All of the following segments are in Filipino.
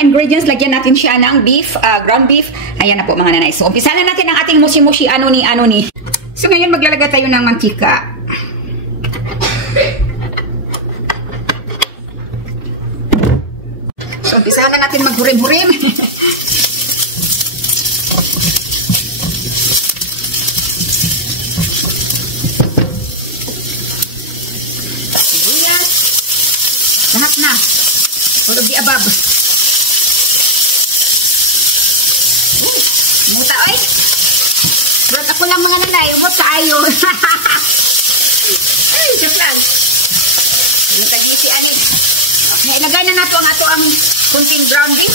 mga ingredients, lagyan natin siya ng beef, ground beef. Ayan na po mga nanay. So, umpisa na natin ang ating mushi-mushi ano ni. So, ngayon maglalagay tayo ng mantika. So, umpisa na natin maghurim-hurim. Sibuyas. Lahat na. All of the above. Muta, oy. Brad, ako lang mga nanay. Muta ayo. Ay, joke lang. Yung kagisi, ani. Okay, ilagay na nato ang ato ang kunting ground beef.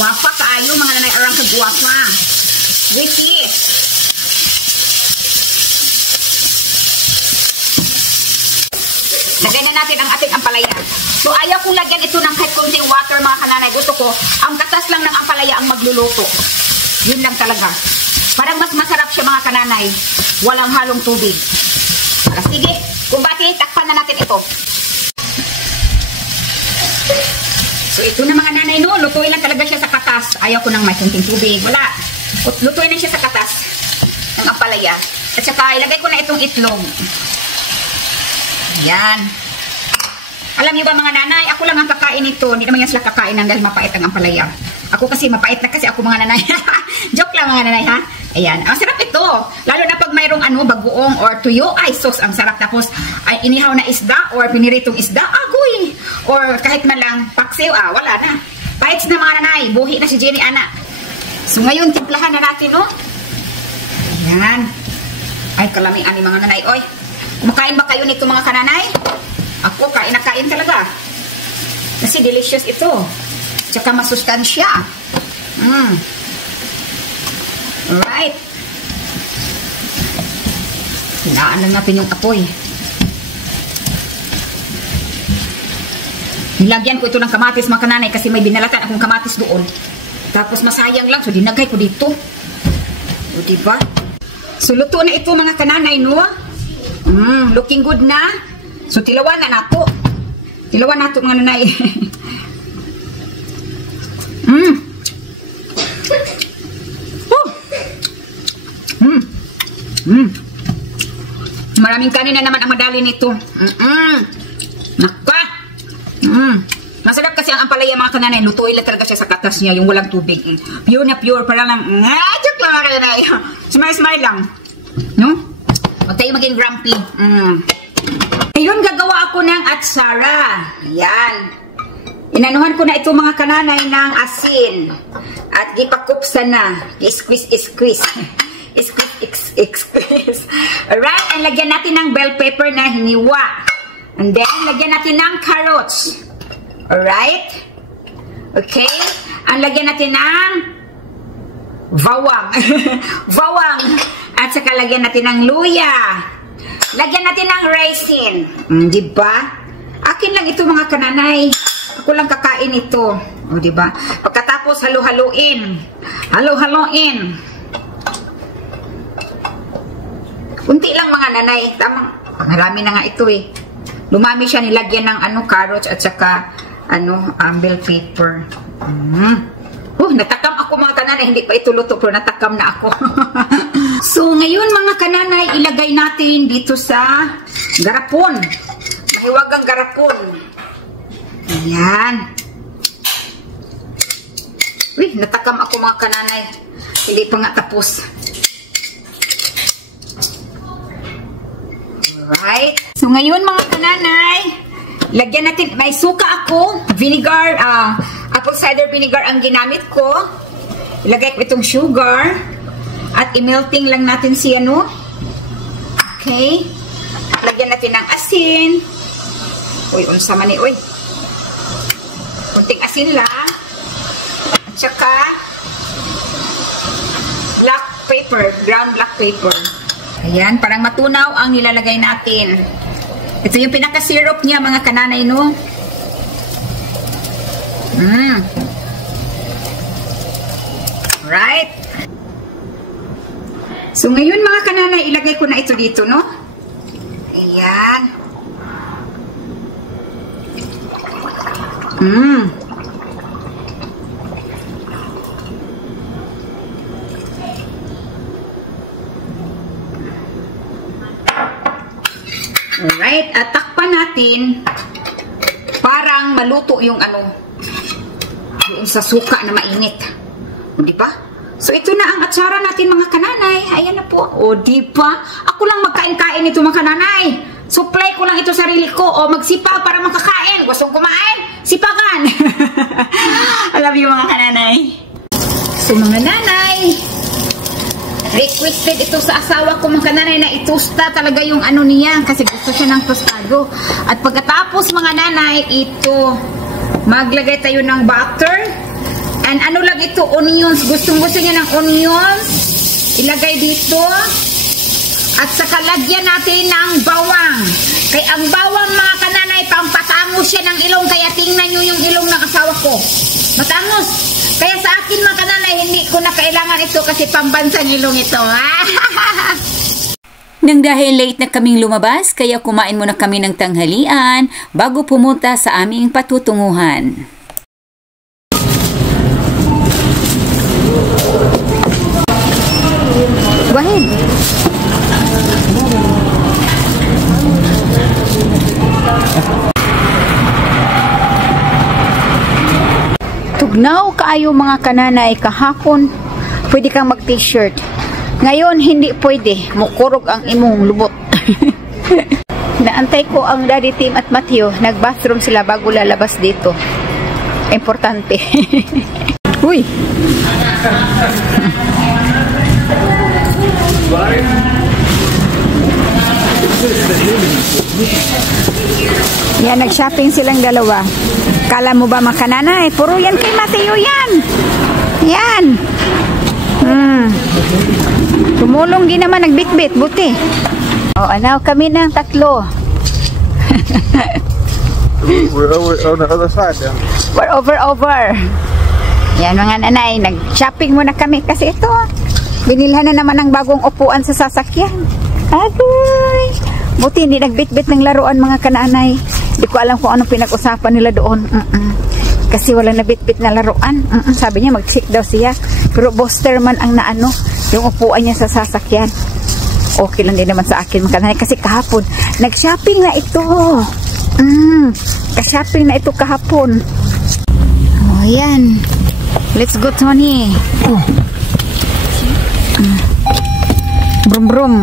Guwapa kaayo, mga nanay. Arang kagwapa. Witty. Lagay na natin ang ating ampalaya. So, ayaw kong lagyan ito ng kahit konting water, mga kananay. Gusto ko, ang katas lang ng ampalaya ang magluluto. Yun lang talaga. Parang mas masarap siya, mga kananay. Walang halong tubig. Para, sige, kung bati, takpan na natin ito. So, ito na mga nanay, no? Lutuin lang talaga siya sa katas. Ayaw ko ng may konting tubig. Wala. Lutuin na siya sa katas ng ampalaya. At saka, ilagay ko na itong itlog. Yan. Alam niyo ba mga nanay, ako lang ang kakain nito. Hindi naman yan sila kakain dahil mapait ang ampalaya. Ako kasi mapait na kasi ako mga nanay. Joke lang mga nanay ha. Ayan. Ang sarap ito. Lalo na pag mayroong bagoong or tuyo. Ay, sos. Ang sarap. Tapos ay inihaw na isda or piniritong isda. Agoy. Or kahit man lang paksiw. Wala na. Paits na mga nanay. Buhi na si Jenny Ana. So ngayon, timplahan na natin, no? Ayan. Ay, kalamian ni mga nanay. Oy. Kumakain ba kayo nito mga kananay? Ako, kain na kain talaga. Kasi delicious ito. Tsaka masustansya. Alright. Hinaan lang natin yung apoy. Nilagyan ko ito ng kamatis mga kananay kasi may binalatan akong kamatis doon. Tapos masayang lang. So, dinagay ko dito. O, diba? So, luto na ito mga kananay, no? Looking good na. So, tilawan na nato. Tilawan nato mga nanay. Maraming kanin na naman ang madali nito. Naka. Masarap kasi ang ampalaya mga kananay. Lutuin lang talaga siya sa katas niya. Yung walang tubig. Pure na pure. Para lang. Joke lang mga kananay. Smile lang. No? Huwag tayo maging grumpy. Ngayon, gagawa ako ng atsara. Ayan. Inanuhan ko na ito mga kananay ng asin. At gipakupsan na. Squeeze. Squeeze. Alright. And lagyan natin ng bell pepper na hiniwa. And then, lagyan natin ng carrots. Alright. Okay. And lagyan natin ng bawang. Bawang. At saka lagyan natin ng luya. Lagyan natin ng raisin. Diba? Akin lang ito mga kananay. Ako lang kakain ito. O diba? Pagkatapos halo-haloin. Halo-haloin. Kunti lang mga nanay. Tamang, marami na nga ito eh. Lumami siya, nilagyan ng carrots at saka bell pepper. Natakam ako mga kananay. Hindi pa ito luto pero natakam na ako. So, ngayon mga kananay, ilagay natin dito sa garapon. Mahiwagang garapon. Ayan. Uy, natakam ako mga kananay. Hindi pa nga tapos. Alright. So, ngayon mga kananay, lagyan natin, may suka ako, vinegar, apple cider vinegar ang ginamit ko. Ilagay ko itong sugar. At i-melting lang natin si Okay. Lagyan natin ng asin. Uy, unsa man ni, uy. Kunting asin lang. At saka black pepper, ground black pepper. Ayan, parang matunaw ang nilalagay natin. Ito yung pinaka-syrup niya mga kananay, no? Right? So, ngayon mga kananay, ilagay ko na ito dito, no? Ayan. Alright, at takpan natin parang maluto yung ano, yung sa suka na mainit. O, diba? So, ito na ang atsara natin mga kananay. Ayan na po. O, diba? Ako lang magkain-kain ito mga kananay. Supply ko lang ito sarili ko. O, magsipag para makakain. Gustong kumain? Sipagan. Alam niyo mga kananay. So, mga nanay, requested ito sa asawa ko mga kananay na itusta talaga yung ano niya kasi gusto siya ng tostado. At pagkatapos mga nanay, ito maglagay tayo ng butter. And ano lang ito, onions. Gustong-gusto niya ng onions. Ilagay dito. At saka lagyan natin ng bawang. Kaya ang bawang mga kananay, pampatangos siya ng ilong. Kaya tingnan nyo yung ilong ng asawa ko. Matangos. Kaya sa akin mga kananay, hindi ko na kailangan ito kasi pambansang ilong ito. Nang dahil late na kaming lumabas, kaya kumain muna kami ng tanghalian bago pumunta sa aming patutunguhan. Go ahead. Tugnaw kaayo mga kananay, kahapon pwede kang mag t-shirt. Ngayon hindi pwede, mukurog ang imong lubot. Naantay ko ang Daddy Tim at Matthew, nag-bathroom sila bago lalabas dito. Importante. Uy. Yan, nag-shopping silang dalawa. Kala mo ba mga kananay? Puro yan kay Mateo yan. Yan. Tumulong din naman, nagbitbit, buti. O, ano kami ng tatlo. We're on the other side then. We're over. Yan mga nanay, nag-shopping muna kami kasi ito, binilhan na naman ng bagong upuan sa sasakyan. Agoy! Buti hindi nagbitbit ng laruan mga kananay. Hindi ko alam kung anong pinag-usapan nila doon. Kasi wala nabitbit na laruan. Sabi niya mag-check daw siya. Pero booster man ang naano, yung upuan niya sa sasakyan. Okay lang din naman sa akin mga kananay. Kasi kahapon, nag-shopping na ito. Ka-shopping na ito kahapon. Oh, yan. Let's go, Tony. Brum brum.